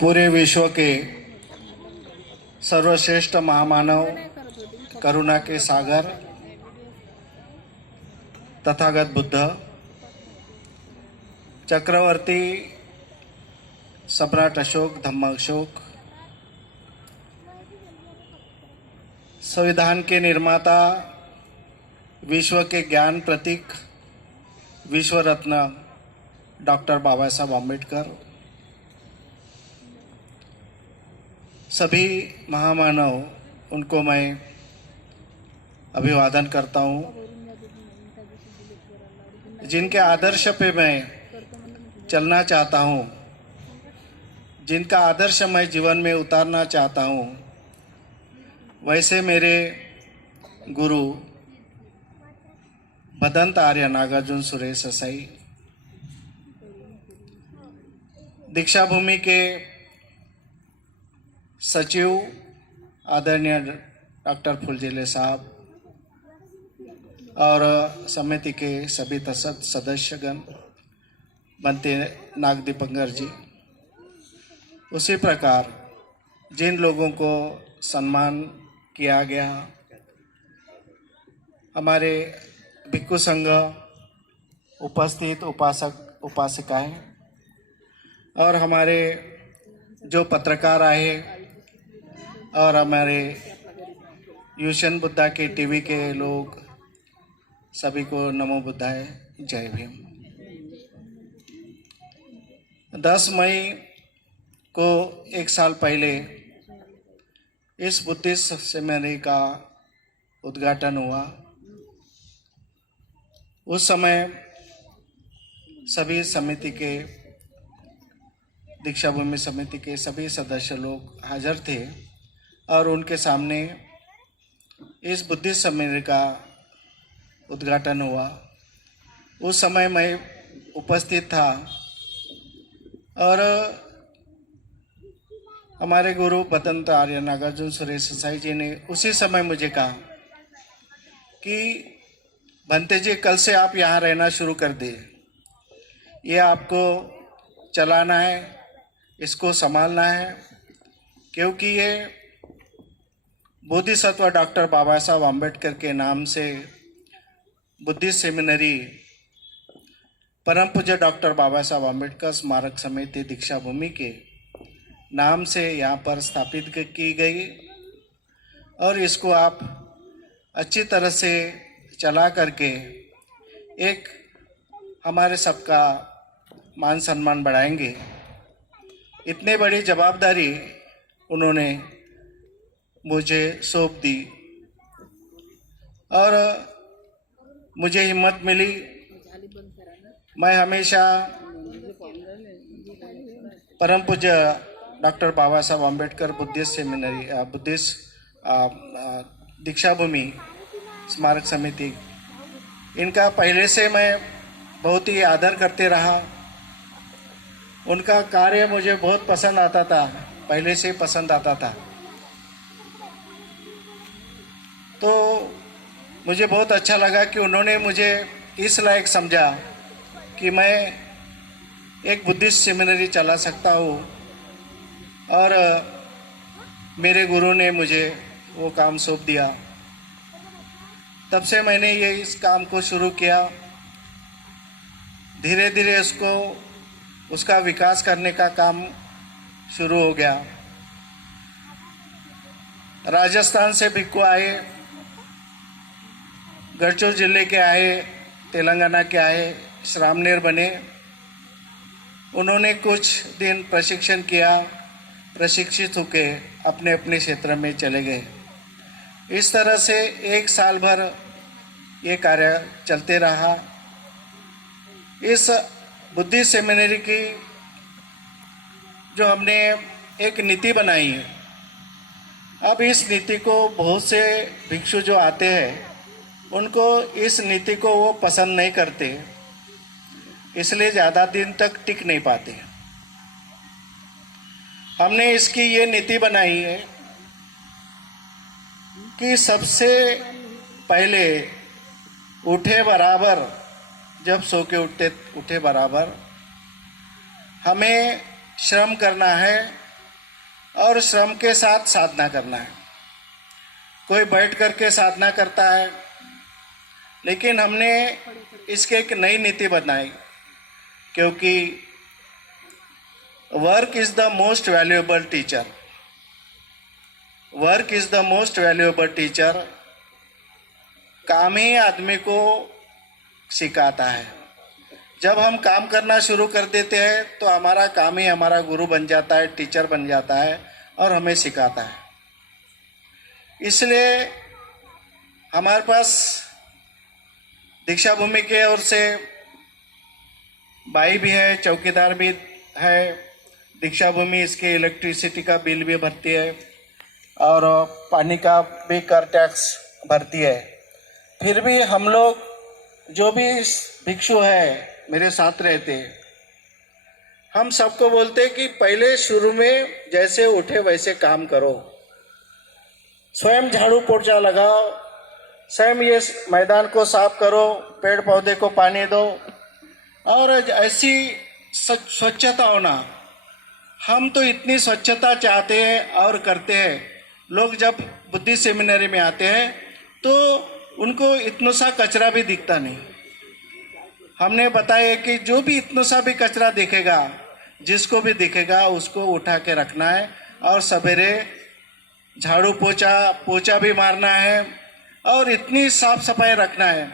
पूरे विश्व के सर्वश्रेष्ठ महामानव, करुणा के सागर, तथागत बुद्ध, चक्रवर्ती सम्राट अशोक, धम्म अशोक, संविधान के निर्माता, विश्व के ज्ञान प्रतीक, विश्व रत्न डॉक्टर बाबा साहब अम्बेडकर, सभी महामानव, उनको मैं अभिवादन करता हूँ, जिनके आदर्श पे मैं चलना चाहता हूँ, जिनका आदर्श मैं जीवन में उतारना चाहता हूँ। वैसे मेरे गुरु भदंत आर्य नागार्जुन सुरेश साई, दीक्षा भूमि के सचिव आदरणीय डॉक्टर फुलझेले साहब और समिति के सभी सदस्यगण, बनते नाग दीपंकर जी, उसी प्रकार जिन लोगों को सम्मान किया गया, हमारे भिक्षु संघ उपस्थित उपासक उपासिकाएं और हमारे जो पत्रकार आए और हमारे यूशन बुद्धा के टीवी के लोग, सभी को नमो बुद्धाय, जय भीम। 10 मई को एक साल पहले इस बुद्धिस्ट सेमिनरी का उद्घाटन हुआ। उस समय सभी समिति के, दीक्षा भूमि समिति के सभी सदस्य लोग हाजिर थे और उनके सामने इस बुद्धिस्ट सेमिनरी का उद्घाटन हुआ। उस समय मैं उपस्थित था और हमारे गुरु भदंत आर्य नागार्जुन सुरेश साई जी ने उसी समय मुझे कहा कि भंते जी, कल से आप यहाँ रहना शुरू कर दिए, ये आपको चलाना है, इसको संभालना है, क्योंकि ये बोधिसत्व डॉक्टर बाबा साहब अम्बेडकर के नाम से बुद्धिस्ट सेमिनरी, परम पूज्य डॉक्टर बाबा साहब अम्बेडकर स्मारक समिति दीक्षा भूमि के नाम से यहाँ पर स्थापित की गई और इसको आप अच्छी तरह से चला करके एक हमारे सबका मान सम्मान बढ़ाएंगे। इतनी बड़ी जवाबदारी उन्होंने मुझे सौंप दी और मुझे हिम्मत मिली। मैं हमेशा परम पूज्य डॉक्टर बाबा Saheb Ambedkar Buddhist seminary, Buddhist दीक्षा भूमि स्मारक समिति, इनका पहले से मैं बहुत ही आदर करते रहा। उनका कार्य मुझे बहुत पसंद आता था, पहले से पसंद आता था। तो मुझे बहुत अच्छा लगा कि उन्होंने मुझे इस लायक समझा कि मैं एक बुद्धिस्ट सेमिनरी चला सकता हूँ और मेरे गुरु ने मुझे वो काम सौंप दिया। तब से मैंने ये इस काम को शुरू किया। धीरे धीरे उसका विकास करने का काम शुरू हो गया। राजस्थान से भिक्षु आए, गढ़चिरोली जिले के आए, तेलंगाना के आए, श्रामनेर बने। उन्होंने कुछ दिन प्रशिक्षण किया, प्रशिक्षित होके अपने अपने क्षेत्र में चले गए। इस तरह से 1 साल भर ये कार्य चलते रहा। इस बुद्धिस्ट सेमिनरी की जो हमने एक नीति बनाई है, अब इस नीति को बहुत से भिक्षु जो आते हैं उनको इस नीति को वो पसंद नहीं करते, इसलिए ज़्यादा दिन तक टिक नहीं पाते। हमने इसकी ये नीति बनाई है कि सबसे पहले उठे बराबर, जब सो के उठे बराबर हमें श्रम करना है और श्रम के साथ साधना करना है। कोई बैठ करके साधना करता है, लेकिन हमने इसके एक नई नीति बनाई, क्योंकि work is the most valuable teacher. Work is the most valuable teacher. काम ही आदमी को सिखाता है। जब हम काम करना शुरू कर देते हैं तो हमारा काम ही हमारा गुरु बन जाता है, टीचर बन जाता है और हमें सिखाता है। इसलिए हमारे पास दीक्षा भूमि के ओर से भाई भी है, चौकीदार भी है। दीक्षा भूमि इसके इलेक्ट्रिसिटी का बिल भी भरती है और पानी का भी कर टैक्स भरती है। फिर भी हम लोग जो भी भिक्षु है मेरे साथ रहते, हम सबको बोलते कि पहले शुरू में जैसे उठे वैसे काम करो। स्वयं झाड़ू पोछा लगाओ, स्वयं ये मैदान को साफ करो, पेड़ पौधे को पानी दो और ऐसी स्वच्छता होना। हम तो इतनी स्वच्छता चाहते हैं और करते हैं। लोग जब बुद्धि सेमिनरी में आते हैं तो उनको इतना सा कचरा भी दिखता नहीं। हमने बताया कि जो भी इतना सा भी कचरा दिखेगा, जिसको भी दिखेगा उसको उठा के रखना है और सवेरे झाड़ू पोछा भी मारना है और इतनी साफ सफाई रखना है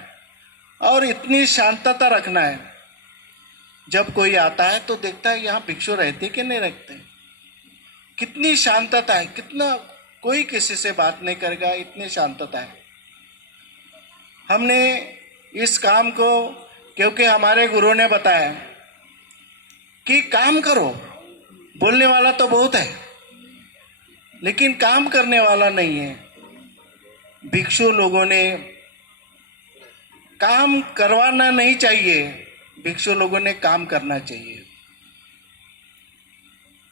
और इतनी शांतता रखना है। जब कोई आता है तो देखता है यहाँ भिक्षु रहते कि नहीं रहते, कितनी शांतता है, कितना कोई किसी से बात नहीं करेगा, इतनी शांतता है। हमने इस काम को, क्योंकि हमारे गुरु ने बताया कि काम करो, बोलने वाला तो बहुत है लेकिन काम करने वाला नहीं है। भिक्षु लोगों ने काम करवाना नहीं चाहिए, भिक्षु लोगों ने काम करना चाहिए।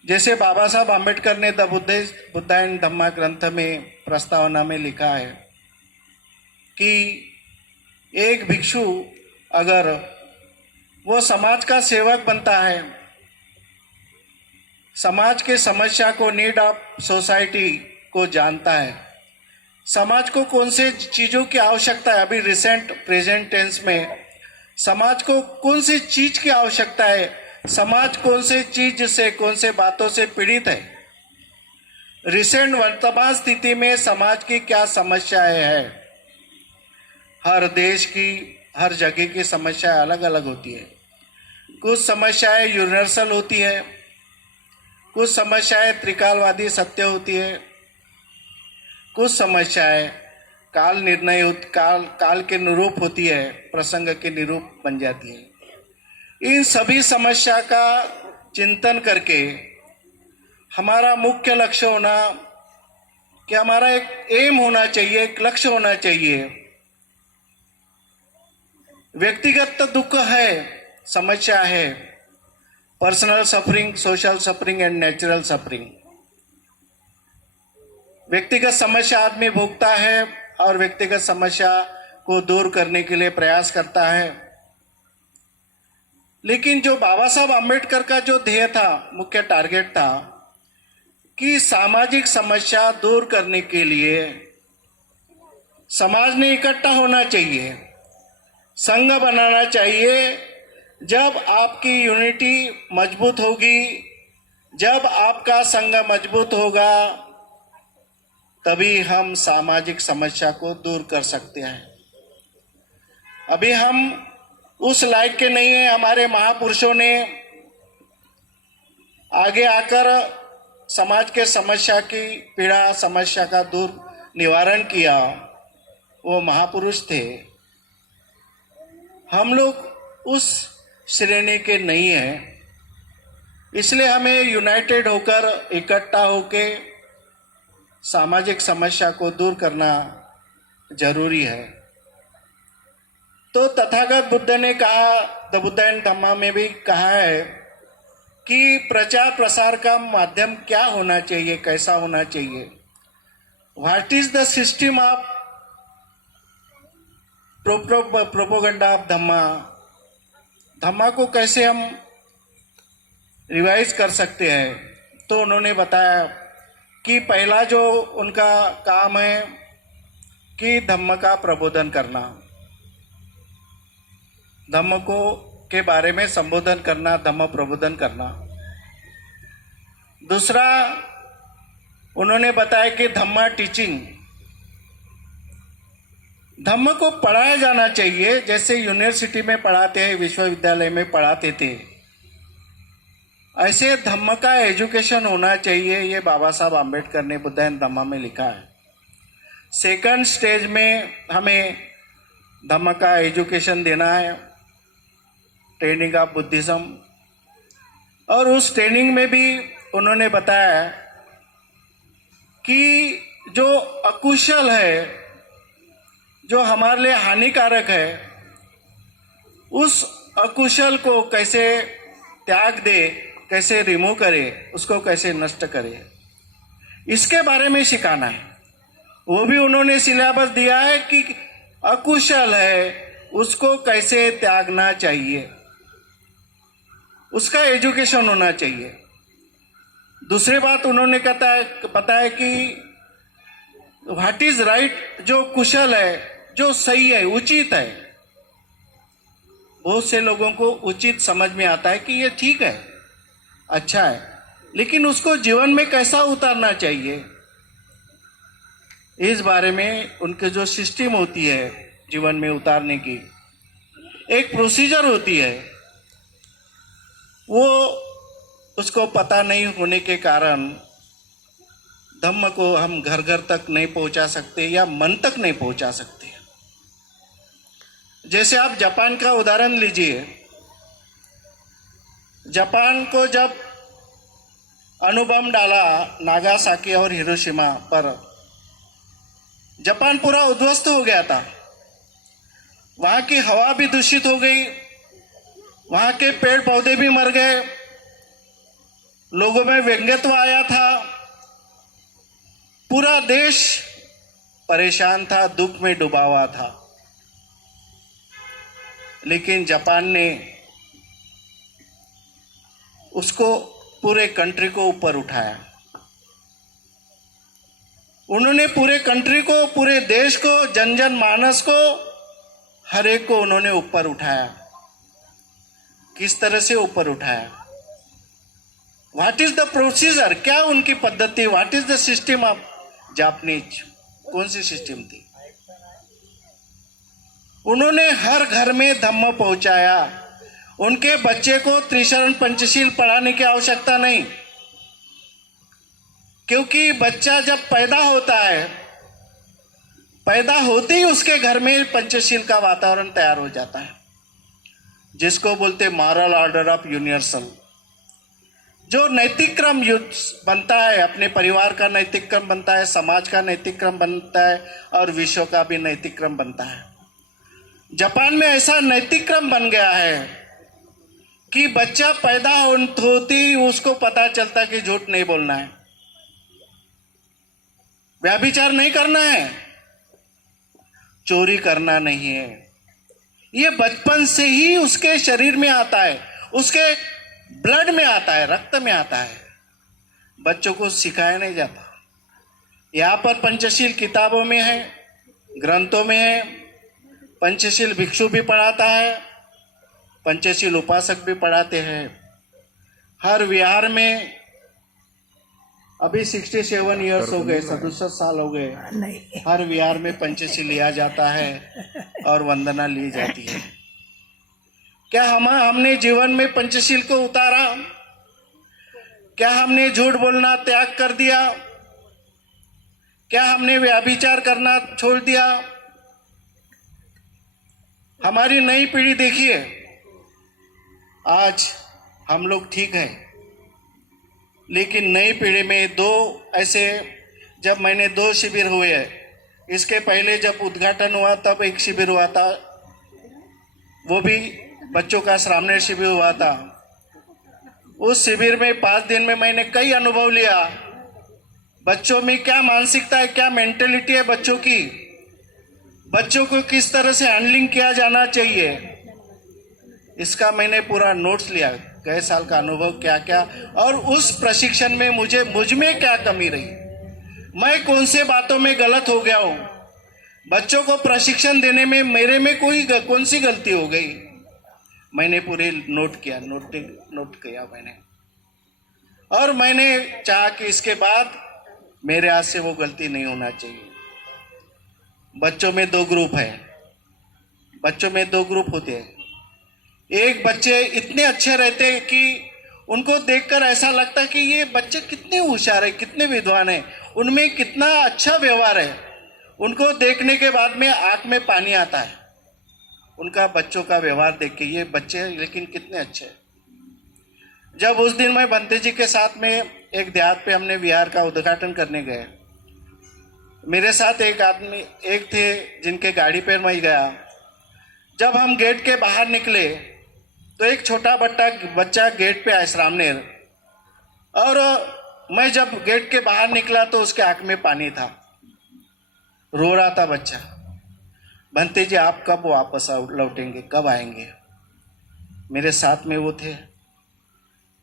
जैसे बाबा साहब आम्बेडकर ने द बुद्धा एंड धम्मा ग्रंथ में प्रस्तावना में लिखा है कि एक भिक्षु अगर वो समाज का सेवक बनता है, समाज के समस्या को, नीड ऑफ सोसाइटी को जानता है, समाज को कौन से चीज़ों की आवश्यकता है, अभी रिसेंट प्रेजेंट टेंस में समाज को कौन सी चीज की आवश्यकता है, समाज कौन से चीज से, कौन से बातों से पीड़ित है, रिसेंट वर्तमान स्थिति में समाज की क्या समस्याएं हैं। हर देश की, हर जगह की समस्याएं अलग अलग होती है। कुछ समस्याएं यूनिवर्सल होती है, कुछ समस्याएं त्रिकालवादी सत्य होती है, कुछ समस्याएं काल के निरूप होती है, प्रसंग के निरूप बन जाती है। इन सभी समस्या का चिंतन करके हमारा मुख्य लक्ष्य होना कि हमारा एक एम होना चाहिए, एक लक्ष्य होना चाहिए। व्यक्तिगत दुख है, समस्या है, personal suffering, social suffering and natural suffering. व्यक्तिगत समस्या आदमी भोगता है और व्यक्तिगत समस्या को दूर करने के लिए प्रयास करता है। लेकिन जो बाबा साहब आम्बेडकर का जो ध्येय था, मुख्य टारगेट था कि सामाजिक समस्या दूर करने के लिए समाज ने इकट्ठा होना चाहिए, संघ बनाना चाहिए। जब आपकी यूनिटी मजबूत होगी, जब आपका संघ मजबूत होगा, तभी हम सामाजिक समस्या को दूर कर सकते हैं। अभी हम उस लायक के नहीं है। हमारे महापुरुषों ने आगे आकर समाज के समस्या की पीड़ा, समस्या का दूर निवारण किया, वो महापुरुष थे। हम लोग उस श्रेणी के नहीं हैं, इसलिए हमें यूनाइटेड होकर, इकट्ठा होकर सामाजिक समस्या को दूर करना जरूरी है। तो तथागत बुद्ध ने कहा, द बुद्धा एंड धम्मा में भी कहा है कि प्रचार प्रसार का माध्यम क्या होना चाहिए, कैसा होना चाहिए। What is the system of propaganda of Dhamma. Dhamma को कैसे हम रिवाइज कर सकते हैं। तो उन्होंने बताया कि पहला जो उनका काम है कि धम्म का प्रबोधन करना, धम्म को के बारे में संबोधन करना, धम्म प्रबोधन करना। दूसरा उन्होंने बताया कि धम्मा टीचिंग, धम्म को पढ़ाया जाना चाहिए जैसे यूनिवर्सिटी में पढ़ाते हैं, विश्वविद्यालय में पढ़ाते थे, ऐसे धम्म का एजुकेशन होना चाहिए। ये बाबा साहब आम्बेडकर ने बुद्धायन धम्मा में लिखा है। सेकंड स्टेज में हमें धम्म का एजुकेशन देना है, ट्रेनिंग ऑफ बुद्धिज्म। और उस ट्रेनिंग में भी उन्होंने बताया कि जो अकुशल है, जो हमारे लिए हानिकारक है, उस अकुशल को कैसे त्याग दे, कैसे रिमूव करे, उसको कैसे नष्ट करे, इसके बारे में सिखाना है। वो भी उन्होंने सिलेबस दिया है कि अकुशल है उसको कैसे त्यागना चाहिए, उसका एजुकेशन होना चाहिए। दूसरी बात उन्होंने बताया कि व्हाट इज राइट, जो कुशल है, जो सही है, उचित है। बहुत से लोगों को उचित समझ में आता है कि ये ठीक है, अच्छा है, लेकिन उसको जीवन में कैसा उतारना चाहिए, इस बारे में उनके जो सिस्टम होती है जीवन में उतारने की, एक प्रोसीजर होती है, वो उसको पता नहीं होने के कारण धम्म को हम घर घर तक नहीं पहुंचा सकते या मन तक नहीं पहुंचा सकते। जैसे आप जापान का उदाहरण लीजिए। जापान को जब अणुबम डाला नागासाकी और हिरोशिमा पर, जापान पूरा उद्ध्वस्त हो गया था। वहां की हवा भी दूषित हो गई, वहां के पेड़ पौधे भी मर गए, लोगों में व्यंग्यत्व आया था, पूरा देश परेशान था, दुख में डूबा हुआ था। लेकिन जापान ने उसको, पूरे कंट्री को ऊपर उठाया। उन्होंने पूरे कंट्री को, पूरे देश को, जन जन मानस को, हर एक को उन्होंने ऊपर उठाया। किस तरह से ऊपर उठाया? व्हाट इज द प्रोसीजर, क्या उनकी पद्धति, what is the system of Japanese, कौन सी सिस्टम थी? उन्होंने हर घर में धम्म पहुंचाया। उनके बच्चे को त्रिशरण पंचशील पढ़ाने की आवश्यकता नहीं, क्योंकि बच्चा जब पैदा होता है, पैदा होते ही उसके घर में पंचशील का वातावरण तैयार हो जाता है, जिसको बोलते मॉरल ऑर्डर ऑफ यूनिवर्सल। जो नैतिक क्रम बनता है, अपने परिवार का नैतिक क्रम बनता है, समाज का नैतिक क्रम बनता है, और विश्व का भी नैतिक क्रम बनता है। जापान में ऐसा नैतिक क्रम बन गया है कि बच्चा पैदा होते ही उसको पता चलता कि झूठ नहीं बोलना है, व्यभिचार नहीं करना है, चोरी करना नहीं है। ये बचपन से ही उसके शरीर में आता है, उसके ब्लड में आता है, रक्त में आता है। बच्चों को सिखाया नहीं जाता। यहाँ पर पंचशील किताबों में है, ग्रंथों में है। पंचशील भिक्षु भी पढ़ाता है, पंचशील उपासक भी पढ़ाते हैं। हर विहार में अभी 67 ईयर्स हो गए, 67 साल हो गए, हर विहार में पंचशील लिया जाता है और वंदना ली जाती है। क्या हमने जीवन में पंचशील को उतारा? क्या हमने झूठ बोलना त्याग कर दिया? क्या हमने व्यभिचार करना छोड़ दिया? हमारी नई पीढ़ी देखिए, आज हम लोग ठीक है, लेकिन नई पीढ़ी में जब मैंने 2 शिविर हुए, इसके पहले जब उद्घाटन हुआ तब एक शिविर हुआ था, वो भी बच्चों का श्रावण शिविर हुआ था। उस शिविर में 5 दिन में मैंने कई अनुभव लिया। बच्चों में क्या मानसिकता है, क्या मेंटेलिटी है बच्चों की, बच्चों को किस तरह से हैंडलिंग किया जाना चाहिए, इसका मैंने पूरा नोट्स लिया। गए साल का अनुभव क्या क्या, और उस प्रशिक्षण में मुझ में क्या कमी रही, मैं कौन से बातों में गलत हो गया हूं, बच्चों को प्रशिक्षण देने में मेरे में कौन सी गलती हो गई। मैंने पूरे नोट किया मैंने, और मैंने चाहा कि इसके बाद मेरे हाथ से वो गलती नहीं होना चाहिए। बच्चों में दो ग्रुप है, बच्चों में दो ग्रुप होते हैं। एक बच्चे इतने अच्छे रहते हैं कि उनको देखकर ऐसा लगता है कि ये बच्चे कितने होशियार है, कितने विद्वान है, उनमें कितना अच्छा व्यवहार है। उनको देखने के बाद में आंख में पानी आता है उनका बच्चों का व्यवहार देख के, ये बच्चे लेकिन कितने अच्छे हैं। जब उस दिन मैं बंते जी के साथ में एक देहात पे हमने विहार का उद्घाटन करने गए, मेरे साथ एक थे जिनके गाड़ी पर मैं गया। जब हम गेट के बाहर निकले तो एक छोटा बच्चा गेट पे आया सामने, और मैं जब गेट के बाहर निकला तो उसके आंख में पानी था, रो रहा था बच्चा। बंते जी आप कब वापस लौटेंगे, कब आएंगे? मेरे साथ में वो थे।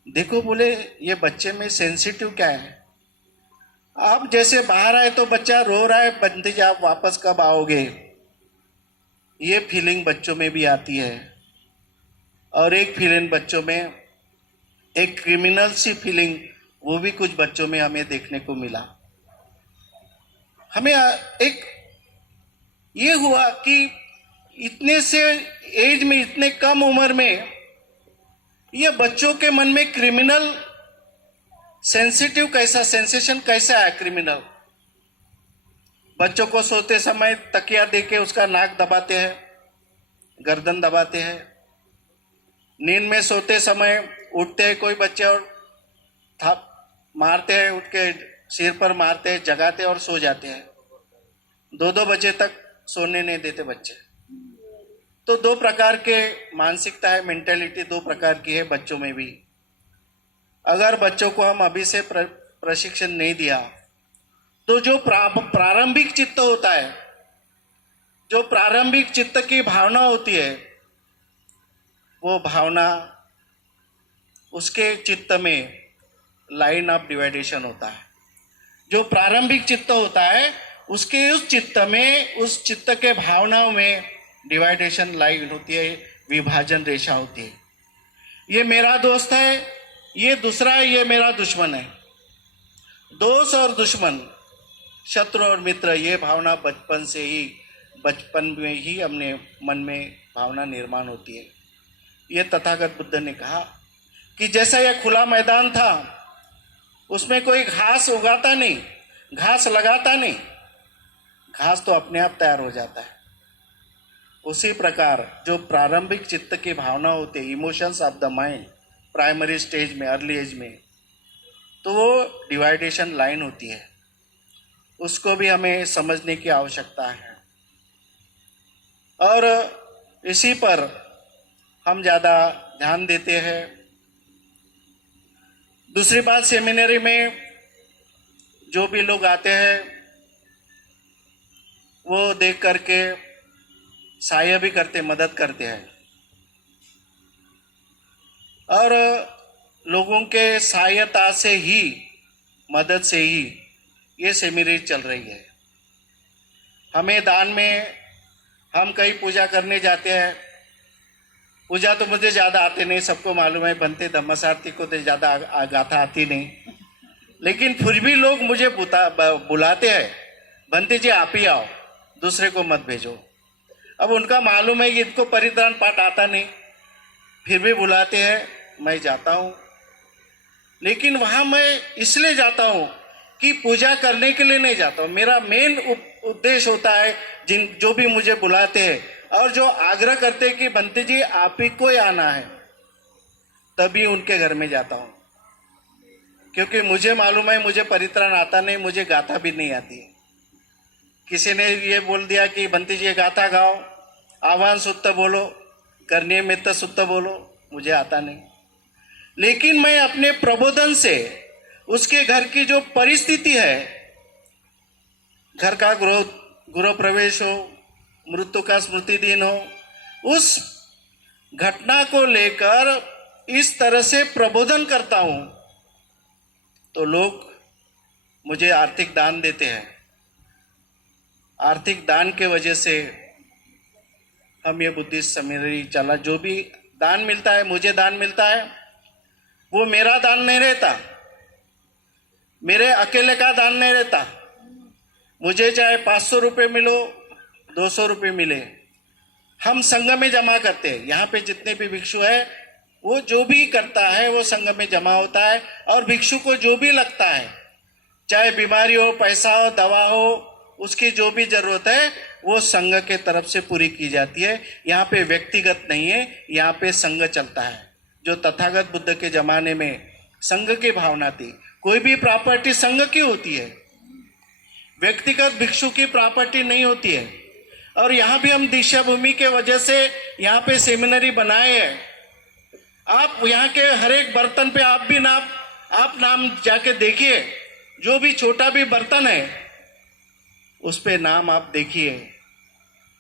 देखो बोले ये बच्चे में सेंसिटिव क्या है, आप जैसे बाहर आए तो बच्चा रो रहा है, बंते जी आप वापस कब आओगे? ये फीलिंग बच्चों में भी आती है। और एक फीलिंग बच्चों में, एक क्रिमिनल सी फीलिंग, वो भी कुछ बच्चों में हमें देखने को मिला। हमें एक ये हुआ कि इतने से एज में, इतने कम उम्र में ये बच्चों के मन में क्रिमिनल सेंसिटिव कैसा सेंसेशन कैसा है क्रिमिनल। बच्चों को सोते समय तकिया देके उसका नाक दबाते हैं, गर्दन दबाते हैं। नींद में सोते समय उठते हैं कोई बच्चे और थाप मारते हैं, उठ के सिर पर मारते हैं, जगाते और सो जाते हैं। 2-2 बजे तक सोने नहीं देते बच्चे। तो दो प्रकार के मानसिकता है, मेंटेलिटी दो प्रकार की है बच्चों में भी। अगर बच्चों को हम अभी से प्रशिक्षण नहीं दिया तो जो प्रारंभिक चित्त होता है, जो प्रारंभिक चित्त की भावना होती है, वो भावना उसके चित्त में लाइन ऑफ डिवाइडेशन होता है। जो प्रारंभिक चित्त होता है उसके उस चित्त में, उस चित्त के भावनाओं में डिवाइडेशन लाइन होती है, विभाजन रेखा होती है। ये मेरा दोस्त है, ये दूसरा है, ये मेरा दुश्मन है। दोस्त और दुश्मन, शत्रु और मित्र, ये भावना बचपन में ही हमने मन में भावना निर्माण होती है। ये तथागत बुद्ध ने कहा कि जैसा यह खुला मैदान था, उसमें कोई घास उगाता नहीं, घास लगाता नहीं, घास तो अपने आप तैयार हो जाता है। उसी प्रकार जो प्रारंभिक चित्त की भावना होती है, emotions of the mind, primary stage में, अर्ली एज में, तो वो डिवाइडेशन लाइन होती है। उसको भी हमें समझने की आवश्यकता है, और इसी पर हम ज़्यादा ध्यान देते हैं। दूसरी बात, सेमिनरी में जो भी लोग आते हैं वो देख करके सहायता भी करते, मदद करते हैं, और लोगों के सहायता से ही, मदद से ही ये सेमिनरी चल रही है। हमें दान में, हम कहीं पूजा करने जाते हैं, पूजा तो मुझे ज़्यादा आती नहीं, सबको मालूम है, बनते धम्मसारथी को तो ज़्यादा गाथा आती नहीं, लेकिन फिर भी लोग मुझे बुलाते हैं, बनते जी आप ही आओ, दूसरे को मत भेजो। अब उनका मालूम है कि इनको परित्राण पाठ आता नहीं, फिर भी बुलाते हैं, मैं जाता हूँ। लेकिन वहाँ मैं इसलिए जाता हूँ कि पूजा करने के लिए नहीं जाता हूँ। मेरा मेन उद्देश्य होता है, जो भी मुझे बुलाते हैं और जो आग्रह करते हैं कि बंते जी आप ही को आना है, तभी उनके घर में जाता हूँ। क्योंकि मुझे मालूम है मुझे परित्राण आता नहीं, मुझे गाथा भी नहीं आती है। किसी ने ये बोल दिया कि बंते जी गाथा गाओ, आह्वान सुत्त बोलो, करनीय मित्त सुत्त बोलो, मुझे आता नहीं। लेकिन मैं अपने प्रबोधन से उसके घर की जो परिस्थिति है, घर का गृह प्रवेश हो, मृत्यु का स्मृति दिन हो, उस घटना को लेकर इस तरह से प्रबोधन करता हूं, तो लोग मुझे आर्थिक दान देते हैं। आर्थिक दान के वजह से हम ये बुद्धिस्ट सेमिनरी चला। जो भी दान मिलता है, मुझे दान मिलता है, वो मेरा दान नहीं रहता, मेरे अकेले का दान नहीं रहता। मुझे चाहे 500 रुपये मिलो, 200 रुपये मिले, हम संघ में जमा करते हैं। यहाँ पे जितने भी भिक्षु है, वो जो भी करता है वो संघ में जमा होता है। और भिक्षु को जो भी लगता है, चाहे बीमारी हो, पैसा हो, दवा हो, उसकी जो भी जरूरत है वो संघ के तरफ से पूरी की जाती है। यहाँ पे व्यक्तिगत नहीं है, यहाँ पे संघ चलता है। जो तथागत बुद्ध के जमाने में संघ की भावना थी, कोई भी प्रॉपर्टी संघ की होती है, व्यक्तिगत भिक्षु की प्रॉपर्टी नहीं होती है। और यहाँ भी हम दीक्षा भूमि के वजह से यहाँ पे सेमिनरी बनाए हैं। आप यहाँ के हर एक बर्तन पे आप नाम जाके देखिए, जो भी छोटा भी बर्तन है उस पे नाम आप देखिए,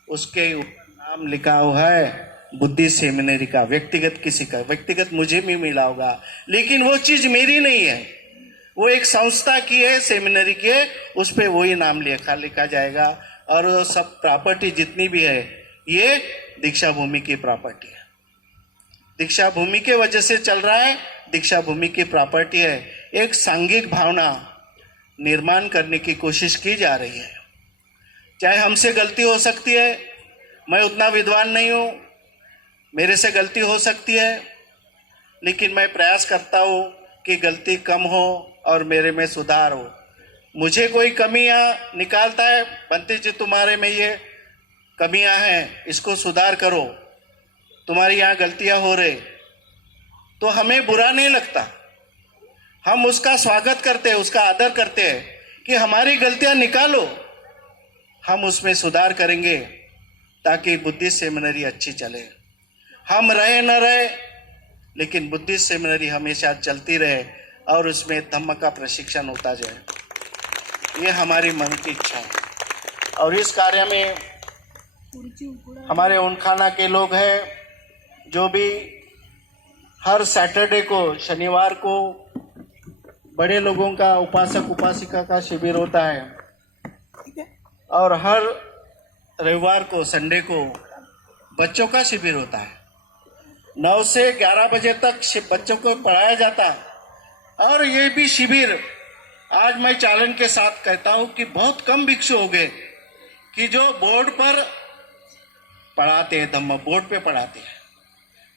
उसके ऊपर नाम लिखा हुआ है बुद्धिस्ट सेमिनरी का। व्यक्तिगत किसी का, व्यक्तिगत मुझे भी मिला होगा, लेकिन वो चीज मेरी नहीं है, वो एक संस्था की है, सेमिनरी की है, उस पे वही नाम लिखा जाएगा। और वो सब प्रॉपर्टी जितनी भी है ये दीक्षा भूमि की प्रॉपर्टी है, दीक्षा भूमि के वजह से चल रहा है, दीक्षा भूमि की प्रॉपर्टी है। एक सांघिक भावना निर्माण करने की कोशिश की जा रही है। चाहे हमसे गलती हो सकती है, मैं उतना विद्वान नहीं हूँ, मेरे से गलती हो सकती है, लेकिन मैं प्रयास करता हूँ कि गलती कम हो और मेरे में सुधार हो। मुझे कोई कमियां निकालता है, बंटी जी तुम्हारे में ये कमियां हैं, इसको सुधार करो, तुम्हारी यहाँ गलतियां हो रही, तो हमें बुरा नहीं लगता, हम उसका स्वागत करते हैं, उसका आदर करते हैं कि हमारी गलतियां निकालो, हम उसमें सुधार करेंगे ताकि बुद्धिस्ट सेमिनरी अच्छी चले। हम रहे न रहे, लेकिन बुद्धिस्ट सेमिनरी हमेशा चलती रहे और उसमें धम्म का प्रशिक्षण होता जाए, ये हमारी मन की इच्छा है। और इस कार्य में हमारे उनखाना के लोग हैं जो भी हर सैटरडे को, शनिवार को बड़े लोगों का, उपासक उपासिका का शिविर होता है, और हर रविवार को, संडे को बच्चों का शिविर होता है। 9 से 11 बजे तक बच्चों को पढ़ाया जाता। और ये भी शिविर आज मैं चालन के साथ कहता हूं कि बहुत कम भिक्षु हो गए कि जो बोर्ड पर पढ़ाते हैं, धम्म बोर्ड पे पढ़ाते हैं,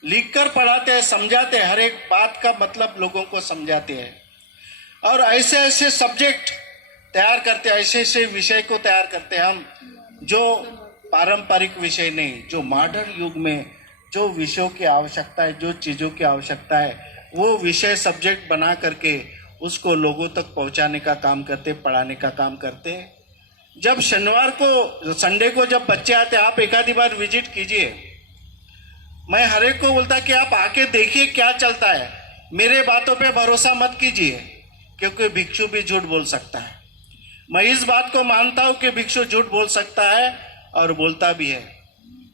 लिखकर पढ़ाते हैं, समझाते हैं, हर एक बात का मतलब लोगों को समझाते हैं। और ऐसे ऐसे सब्जेक्ट तैयार करते हैं, ऐसे ऐसे विषय को तैयार करते हैं हम, जो पारंपरिक विषय नहीं, जो मॉडर्न युग में जो विषयों की आवश्यकता है, जो चीज़ों की आवश्यकता है, वो विषय सब्जेक्ट बना करके उसको लोगों तक पहुंचाने का काम करते, पढ़ाने का काम करते। जब शनिवार को, संडे को जब बच्चे आते, आप एक आधी बार विजिट कीजिए। मैं हर एक को बोलता कि आप आके देखिए क्या चलता है, मेरे बातों पे भरोसा मत कीजिए, क्योंकि भिक्षु भी झूठ बोल सकता है। मैं इस बात को मानता हूं कि भिक्षु झूठ बोल सकता है और बोलता भी है,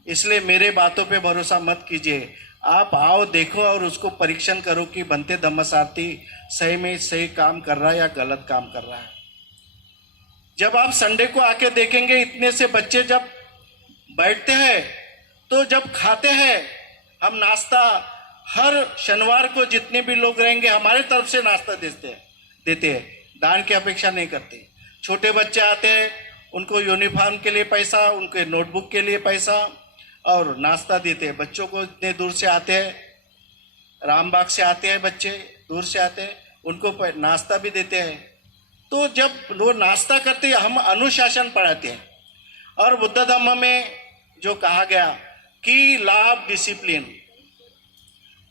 इसलिए मेरे बातों पे भरोसा मत कीजिए। आप आओ, देखो और उसको परीक्षण करो कि बनते धम्मसारथी सही में सही काम कर रहा है या गलत काम कर रहा है। जब आप संडे को आके देखेंगे, इतने से बच्चे जब बैठते हैं, तो जब खाते हैं, हम नाश्ता हर शनिवार को जितने भी लोग रहेंगे हमारे तरफ से नाश्ता देते हैं, दान की अपेक्षा नहीं करते। छोटे बच्चे आते हैं, उनको यूनिफॉर्म के लिए पैसा, उनके नोटबुक के लिए पैसा और नाश्ता देते हैं। बच्चों को इतने दूर से आते हैं, रामबाग से आते हैं बच्चे, दूर से आते हैं, उनको नाश्ता भी देते हैं। तो जब वो नाश्ता करते हैं, हम अनुशासन पढ़ाते हैं। और बुद्ध धम्म में जो कहा गया कि लाभ डिसिप्लिन,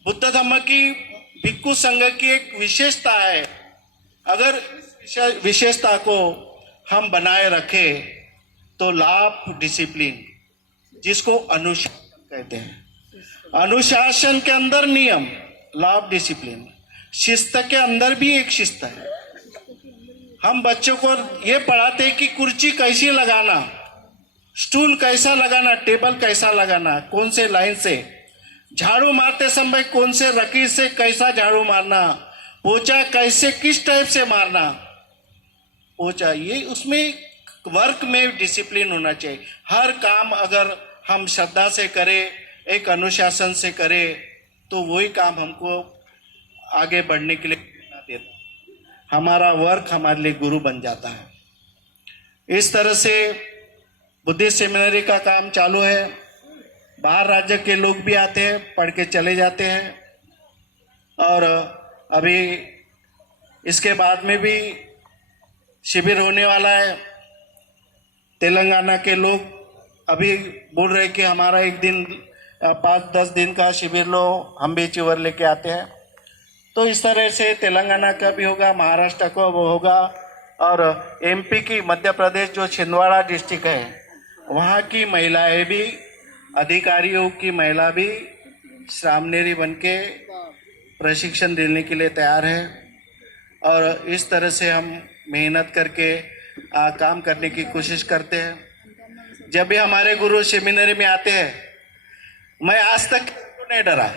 बुद्ध धम्म की भिक्खु संघ की एक विशेषता है। अगर विशेषता को हम बनाए रखें तो लाभ डिसिप्लिन, जिसको अनुशासन कहते हैं, अनुशासन के अंदर नियम, लाभ डिसिप्लिन, शिस्त के अंदर भी एक शिस्त है। हम बच्चों को ये पढ़ाते हैं कि कुर्सी कैसी लगाना, स्टूल कैसा लगाना, टेबल कैसा लगाना, कौन से लाइन से, झाड़ू मारते समय कौन से रकीर से कैसा झाड़ू मारना, पोछा कैसे किस टाइप से मारना, वो चाहिए, उसमें वर्क में डिसिप्लिन होना चाहिए। हर काम अगर हम श्रद्धा से करें, एक अनुशासन से करें, तो वही काम हमको आगे बढ़ने के लिए प्रेरणा देता। हमारा वर्क हमारे लिए गुरु बन जाता है। इस तरह से बुद्धिस्ट सेमिनरी का काम चालू है। बाहर राज्य के लोग भी आते हैं, पढ़ के चले जाते हैं, और अभी इसके बाद में भी शिविर होने वाला है। तेलंगाना के लोग अभी बोल रहे कि हमारा एक दिन 5-10 दिन का शिविर लो, हम भी चिवर लेके आते हैं। तो इस तरह से तेलंगाना का भी होगा, महाराष्ट्र का वो होगा, और एमपी की, मध्य प्रदेश जो छिंदवाड़ा डिस्ट्रिक्ट है, वहाँ की महिलाएं भी, अधिकारियों की महिला भी श्रामनेरी बन के प्रशिक्षण देने के लिए तैयार है। और इस तरह से हम मेहनत करके काम करने की कोशिश करते हैं। जब भी हमारे गुरु सेमिनरी में आते हैं, मैं आज तक किसी को नहीं डरा।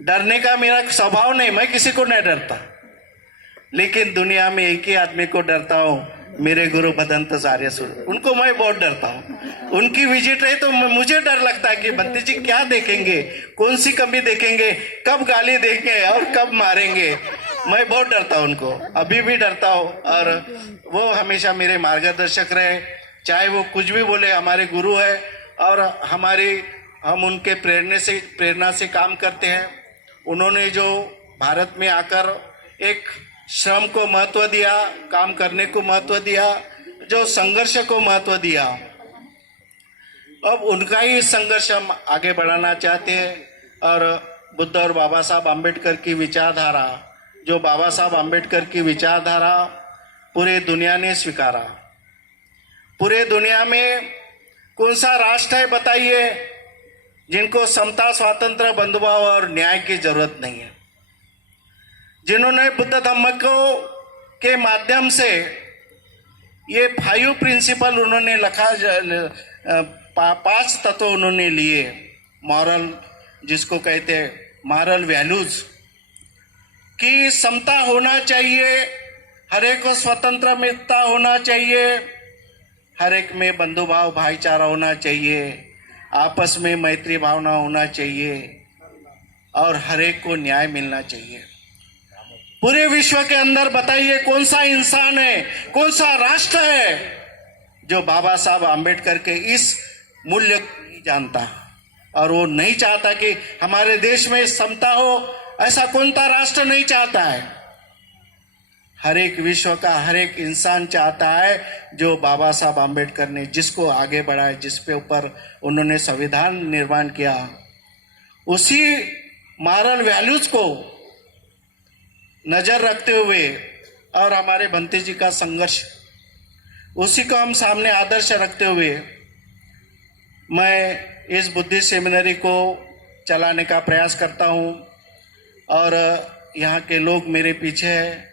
डरने का मेरा स्वभाव नहीं, मैं किसी को नहीं डरता। लेकिन दुनिया में एक ही आदमी को डरता हूँ, मेरे गुरु भदंत आर्य सूर्य, उनको मैं बहुत डरता हूँ। उनकी विजिट रही तो मुझे डर लगता है कि बंती जी क्या देखेंगे, कौन सी कमी देखेंगे, कब गाली देंगे और कब मारेंगे। मैं बहुत डरता हूँ उनको, अभी भी डरता हूँ। और वो हमेशा मेरे मार्गदर्शक रहे, चाहे वो कुछ भी बोले, हमारे गुरु है, और हम उनके प्रेरणा से काम करते हैं। उन्होंने जो भारत में आकर एक श्रम को महत्व दिया, काम करने को महत्व दिया, जो संघर्ष को महत्व दिया, अब उनका ही संघर्ष हम आगे बढ़ाना चाहते हैं। और बुद्ध और बाबा साहब आम्बेडकर की विचारधारा, जो बाबा साहब आम्बेडकर की विचारधारा पूरे दुनिया ने स्वीकारा। पूरे दुनिया में कौन सा राष्ट्र है बताइए जिनको समता, स्वातंत्र, बंधुभाव और न्याय की जरूरत नहीं है? जिन्होंने बुद्ध धम्म को के माध्यम से ये 5 प्रिंसिपल उन्होंने लिखा, 5 तत्व उन्होंने लिए, मॉरल जिसको कहते हैं, मॉरल वैल्यूज, कि समता होना चाहिए, हर एक को स्वतंत्रता होना चाहिए, हर एक में बंधुभाव भाईचारा होना चाहिए, आपस में मैत्री भावना होना चाहिए, और हर एक को न्याय मिलना चाहिए। पूरे विश्व के अंदर बताइए कौन सा इंसान है, कौन सा राष्ट्र है जो बाबा साहब आम्बेडकर के इस मूल्य को नहीं जानता, और वो नहीं चाहता कि हमारे देश में समता हो। ऐसा कौन सा राष्ट्र नहीं चाहता है? हर एक विश्व का हर एक इंसान चाहता है जो बाबा साहब आम्बेडकर ने जिसको आगे बढ़ाया, जिस पे ऊपर उन्होंने संविधान निर्माण किया, उसी मॉरल वैल्यूज को नजर रखते हुए, और हमारे भंते जी का संघर्ष, उसी को हम सामने आदर्श रखते हुए मैं इस बुद्धिस्ट सेमिनरी को चलाने का प्रयास करता हूँ। और यहाँ के लोग मेरे पीछे हैं,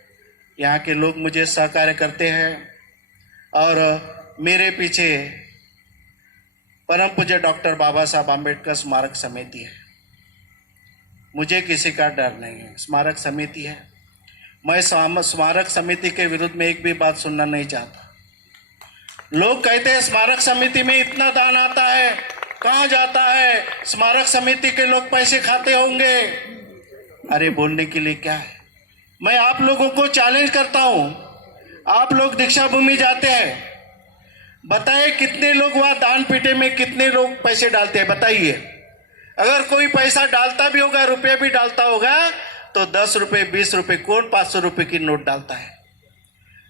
यहाँ के लोग मुझे सहकार्य करते हैं, और मेरे पीछे परम पूज्य डॉक्टर बाबा साहब आम्बेडकर स्मारक समिति है। मुझे किसी का डर नहीं है, स्मारक समिति है। मैं स्मारक समिति के विरुद्ध में एक भी बात सुनना नहीं चाहता। लोग कहते हैं स्मारक समिति में इतना दान आता है, कहाँ जाता है, स्मारक समिति के लोग पैसे खाते होंगे। अरे बोलने के लिए क्या है? मैं आप लोगों को चैलेंज करता हूं, आप लोग दीक्षा भूमि जाते हैं, बताइए कितने लोग वहां दान पीटे में कितने लोग पैसे डालते हैं? बताइए। अगर कोई पैसा डालता भी होगा, रुपये भी डालता होगा, तो 10 रुपये, 20 रुपये, कौन 500 रुपये की नोट डालता है?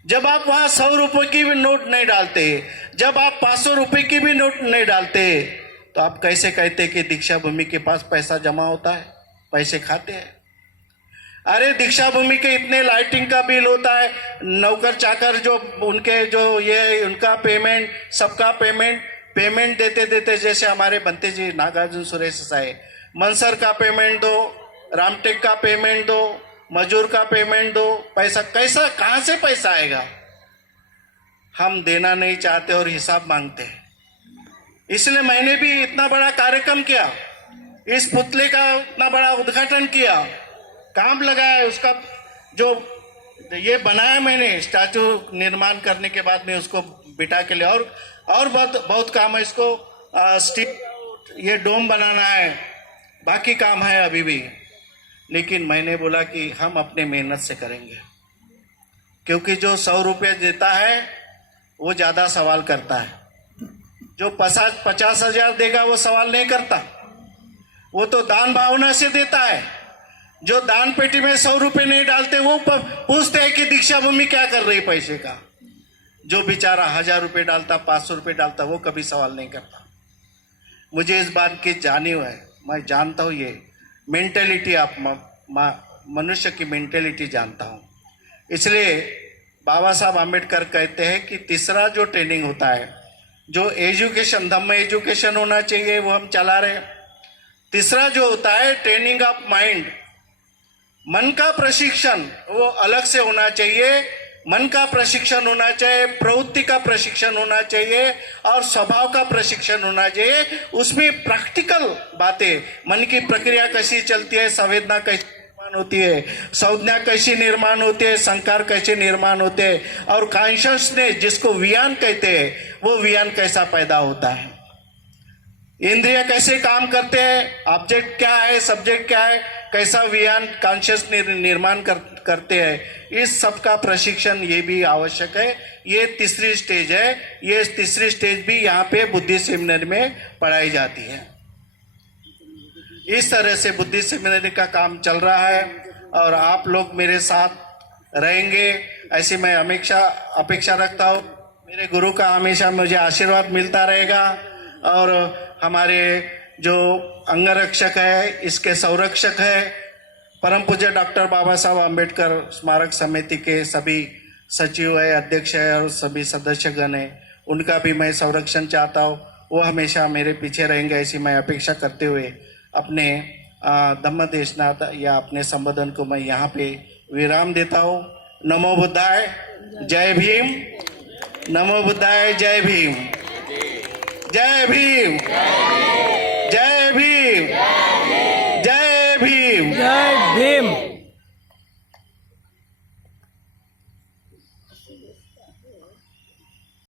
जब आप वहां 100 रुपये की भी नोट नहीं डालते, जब आप 500 रुपये की भी नोट नहीं डालते, तो आप कैसे कहते कि दीक्षा भूमि के पास पैसा जमा होता है, पैसे खाते हैं? अरे दीक्षा भूमि के इतने लाइटिंग का बिल होता है, नौकर चाकर जो उनके जो ये उनका पेमेंट, सबका पेमेंट देते देते, जैसे हमारे बंते जी नागार्जुन सुरेश साहे, मनसर का पेमेंट दो, रामटेक का पेमेंट दो, मजूर का पेमेंट दो, पैसा कैसा, कहां से पैसा आएगा? हम देना नहीं चाहते और हिसाब मांगते हैं। इसलिए मैंने भी इतना बड़ा कार्यक्रम किया, इस पुतले का इतना बड़ा उद्घाटन किया, काम लगाया, उसका जो तो ये बनाया मैंने स्टैचू निर्माण करने के बाद में उसको बिठा के लिए, और बहुत बहुत काम है इसको। स्टील ये डोम बनाना है, बाकी काम है अभी भी। लेकिन मैंने बोला कि हम अपने मेहनत से करेंगे, क्योंकि जो 100 रुपये देता है वो ज्यादा सवाल करता है, जो 50,000 देगा वो सवाल नहीं करता, वो तो दान भावना से देता है। जो दान पेटी में 100 रुपये नहीं डालते वो पूछते हैं कि दीक्षा भूमि क्या कर रही पैसे का। जो बेचारा 1000 रुपये डालता, 500 रुपये डालता, वो कभी सवाल नहीं करता। मुझे इस बात की जानी है, मैं जानता हूँ ये मेंटेलिटी, आप मनुष्य की मेंटेलिटी जानता हूँ। इसलिए बाबा साहब आम्बेडकर कहते हैं कि तीसरा जो ट्रेनिंग होता है, जो एजुकेशन, धम्म एजुकेशन होना चाहिए, वो हम चला रहे हैं। तीसरा जो होता है ट्रेनिंग ऑफ माइंड, मन का प्रशिक्षण, वो अलग से होना चाहिए। मन का प्रशिक्षण होना चाहिए, प्रवृत्ति का प्रशिक्षण होना चाहिए और स्वभाव का प्रशिक्षण होना चाहिए। उसमें प्रैक्टिकल बातें, मन की प्रक्रिया कैसी चलती है, संवेदना कैसी निर्माण होती है, संज्ञा कैसी निर्माण होती है, संस्कार कैसे निर्माण होते हैं, और कॉन्शियसनेस जिसको वियान कहते हैं, वो वियान कैसा पैदा होता है, इंद्रिय कैसे काम करते हैं, ऑब्जेक्ट क्या है, सब्जेक्ट क्या है, कैसा वियान कॉन्शियस निर्माण करते हैं। इस सब का प्रशिक्षण ये भी आवश्यक है। ये तीसरी स्टेज है। ये तीसरी स्टेज भी यहाँ पे बुद्धि सेमिनरी में पढ़ाई जाती है। इस तरह से बुद्धि सेमिनरी का काम चल रहा है और आप लोग मेरे साथ रहेंगे ऐसी मैं अपेक्षा रखता हूँ। मेरे गुरु का हमेशा मुझे आशीर्वाद मिलता रहेगा और हमारे जो अंगरक्षक है, इसके संरक्षक है, परम पूज्य डॉक्टर बाबा साहब आम्बेडकर स्मारक समिति के सभी सचिव है, अध्यक्ष है और सभी सदस्यगण है, उनका भी मैं संरक्षण चाहता हूँ। वो हमेशा मेरे पीछे रहेंगे ऐसी मैं अपेक्षा करते हुए अपने धम्म देशनाथ या अपने संबोधन को मैं यहाँ पे विराम देता हूँ। नमो बुद्धाय, जय भीम। नमो बुद्धाय, जय भीम। जय भीम, जय भीम, जय भीम, जय भीम।